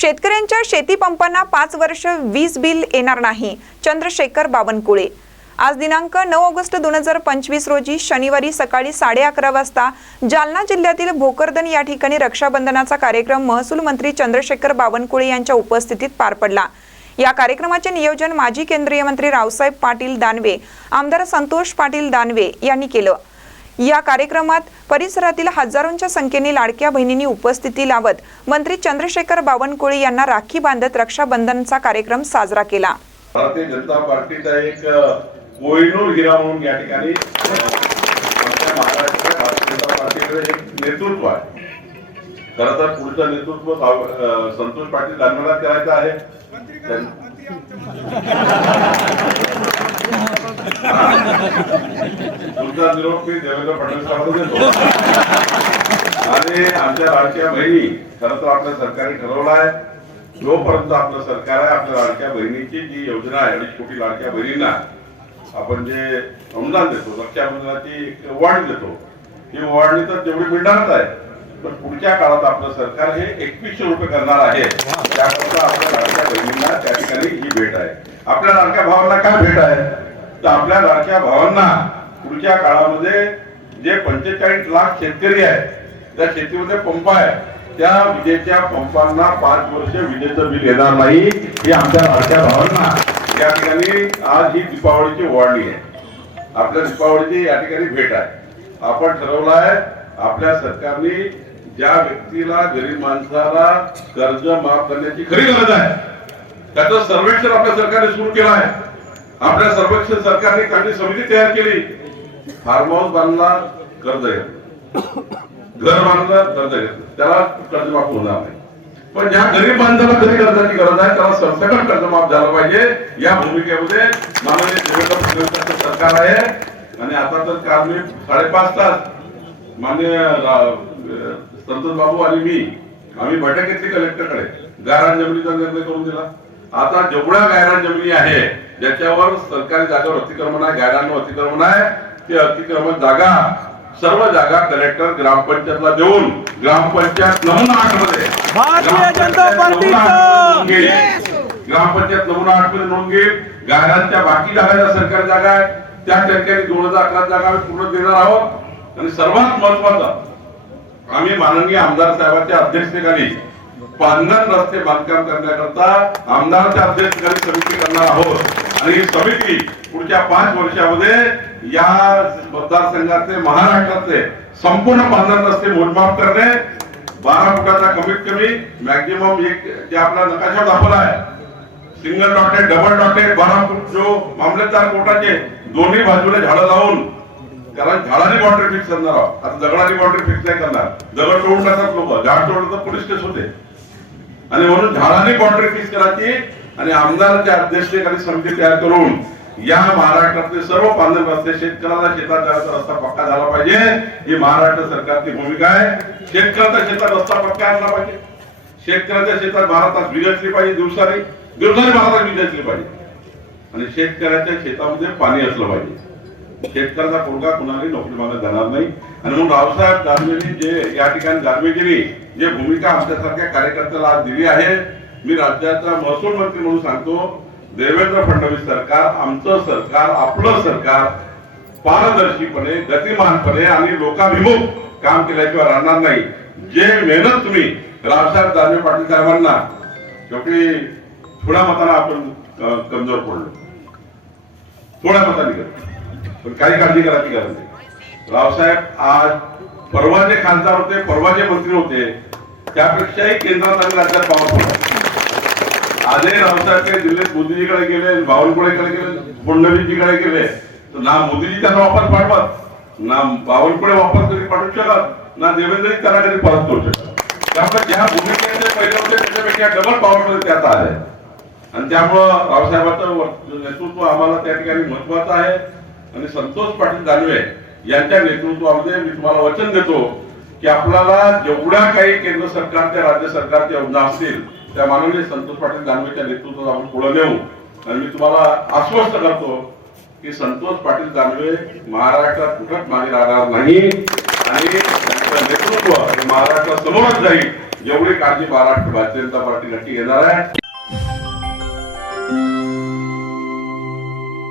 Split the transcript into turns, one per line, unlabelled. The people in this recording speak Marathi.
शेतकऱ्यांच्या शेतीपंपांना पाच वर्ष वीज बिल येणार नाही. चंद्रशेखर बावनकुळे. आज दिनांक नऊ ऑगस्ट दोन हजार पंचवीस रोजी शनिवारी सकाळी साडे अकरा वाजता जालना जिल्ह्यातील भोकरदन या ठिकाणी रक्षाबंधनाचा कार्यक्रम महसूल मंत्री चंद्रशेखर बावनकुळे यांच्या उपस्थितीत पार पडला. या कार्यक्रमाचे नियोजन माजी केंद्रीय मंत्री रावसाहेब पाटील दानवे आमदार संतोष पाटील दानवे यांनी केलं. या कार्यक्रमात परिसरातील हजारोंच्या संख्येने लाडक्या बहिणींनी उपस्थिती लावत मंत्री चंद्रशेखर बावनकुळे यांना राखी बांधत रक्षाबंधनचा कार्यक्रम साजरा केला.
भारतीय जनता पार्टीचा एक कोहिनूर हिरा म्हणून या ठिकाणी अ, आमच्या महाराष्ट्राच्या भारतीय जनता पार्टीकडे एक नेतृत्व आहे. खरं तर पुढचं नेतृत्व संतोष पाटील दानवेला करायचं आहे. तुमचा निरोप मी देवेंद्र फडणवीस आणि आमच्या लाडक्या बहिणी खरं तर आपल्या सरकारने ठरवलं आहे. जोपर्यंत आपलं सरकार आहे आपल्या लाडक्या बहिणीची जी योजना आहे अडीच कोटी लाडक्या बहिणींना आपण जे अनुदान देतो रक्षाबंधनाची एक वाढ देतो. ही वाढणी तर तेवढी मिळणारच आहे. पण पुढच्या काळात आपलं सरकार हे एकवीसशे रुपये करणार आहे. त्याकरता आपल्या लाडक्या बहिणींना त्या ठिकाणी ही भेट आहे. आपल्या लाडक्या भावांना काय भेट आहे? तर आपल्या लाडक्या भावांना पुढच्या काळामध्ये जे पंचेचाळीस लाख शेतकरी आहेत त्या शेतीमध्ये पंप आहे त्या विजेच्या पंपांना पाच वर्ष विजेचं बिल येणार नाही हे आमच्या लाडक्या भावांना या ठिकाणी आज ही दीपावलीची ओवाळणी आहे. आपल्या दीपावलीची या ठिकाणी भेट आहे. आपण ठरवलं आहे आपल्या सरकारने ज्या व्यक्तीला गरीब माणसाला कर्ज माफ करण्याची खरी गरज आहे त्याचं सर्वेक्षण आपल्या सरकारने सुरू केलं आहे. आपल्या सर्वेक्षण सरकारने काही समिती तयार केली. फार्म हाऊस बांधला कर्ज घेतलं घर बांधलं कर्ज घेतलं त्याला कर्जमाफ होणार नाही. पण ज्या गरीब माणसाला कधी कर्जाची गरज आहे त्याला सरसकट कर्जमाफ झालं पाहिजे. या भूमिकेमध्ये माननीय देवेंद्र फडणवीसांचं सरकार आहे. आणि आता तर काल मी साडेपाच तास मान्य संतोष बाबू आणि मी आम्ही बैठक घेतली कलेक्टरकडे. गायरान जमिनीचा निर्णय करून दिला. आता जेवढ्या गायरान जमिनी आहे ज्याच्यावर सरकारी जागेवर अतिक्रमण आहे गायरांवर अतिक्रमण आहे ते अतिक्रमण जागा सर्व जागा कलेक्टर ग्रामपंचायतला देऊन ग्रामपंचायत नमुना आठमध्ये
भारतीय जनता
ग्रामपंचायत
पार्टीचं
नमुना आठमध्ये नोंद घेईल. ग्रामपंचायत नमुना आठमध्ये नोंद घेईल गायरांच्या बाकी जागा ज्या सरकारी जागा आहे त्या ठिकाणी दोन हजार अकरा जागा आम्ही पूर्ण देणार आहोत. आणि सर्वात महत्वाचं आम्ही माननीय आमदार साहेबांच्या अध्यक्षतेखाली पांढर रस्ते बांधकाम करण्याकरता आमदारांच्या अध्यक्षतेखाली समिती करणार आहोत. आणि ही समिती पुढच्या पाच वर्षामध्ये या मतदारसंघातले महाराष्ट्रातले संपूर्ण पांढर रस्ते मोजमाप करणे बारा फुटाचा कमीत कमी मॅक्झिमम एक जे आपला नकाशा दाखवला आहे सिंगल डॉटेड डबल डॉटेड बारा फूट जो मामलेदार कोर्टाचे दोन्ही बाजूला झाडं लावून कारण झाडाने बाउंड्री फिक्स करणार आहोत. आता दगडाने बाउंड्री फिक्स नाही करणार. दगड तोडून टाकतात लोक. झाड तोडलं तर पोलीस केस होते. आणि म्हणून झाडाने बाउंड्री फिक्स करायची आणि आमदारांच्या अध्यक्षतेखाली समिती तयार करून या महाराष्ट्रातले सर्व पालक रस्ते शेतकऱ्याला शेतात जायचा रस्ता पक्का झाला पाहिजे. ही महाराष्ट्र सरकारची भूमिका आहे. शेतकऱ्याच्या शेतात रस्ता पक्का असला पाहिजे. शेतकऱ्याच्या शेतात भारतात वीज असली पाहिजे दिवसाने. दिवसाने भारतात वीज असली पाहिजे. आणि शेतकऱ्याच्या शेतामध्ये पाणी असलं पाहिजे. शेतकऱ्याचा पोरगा कुणालाही नोकरी मागत जाणार नाही. आणि म्हणून रावसाहेब दानवेनी जे या ठिकाणी दानवेजींनी जे भूमिका आमच्यासारख्या कार्यकर्त्याला आज दिली आहे मी राज्याचा महसूल मंत्री म्हणून सांगतो देवेंद्र फडणवीस सरकार आमचं सरकार आपलं सरकार पारदर्शीपणे गतिमानपणे आणि लोकाभिमुख काम केल्याशिवाय राहणार नाही. जे मेहनत तुम्ही रावसाहेब दानवे पाटील साहेबांना शेवटी थोड्या मताना आपण कमजोर पडलो. थोड्या मताने पण काही काळजी करायची गरज नाही. रावसाहेब आज परवा जे खासदार होते परवा जे मंत्री होते त्यापेक्षाही केंद्रात आणि राज्यात पॉवरफुल आले आजही रावसाहेब काही मोदीजीकडे गेले बावनकुळेकडे गेले फडणवीसजीकडे गेले. तर ना मोदीजी त्यांना वापस पाठवत ना बावनकुळे वापस कधी पाठवू शकत ना देवेंद्रजी त्यांना कधी परत करू शकत. त्यामुळे ज्या भूमिकेने पहिले होते त्याच्यापेक्षा डबल पॉवरमध्ये त्यात आले. आणि त्यामुळं रावसाहेबांचं नेतृत्व आम्हाला त्या ठिकाणी महत्वाचं आहे. आणि संतोष पाटील दानवे यांच्या नेतृत्वामध्ये मी तुम्हाला वचन देतो की आपल्याला जेवढ्या काही केंद्र सरकारच्या राज्य सरकारच्या योजना असतील त्या माननीय संतोष पाटील दानवेच्या नेतृत्वात आपण पुढे नेऊ. आणि मी तुम्हाला आश्वस्त करतो की संतोष पाटील दानवे महाराष्ट्रात कुठंच मागे राहणार नाही. आणि त्यांचं नेतृत्व महाराष्ट्रात महाराष्ट्रासमोरच जाईल. एवढी काळजी महाराष्ट्र भारतीय जनता पार्टीसाठी येणार आहे.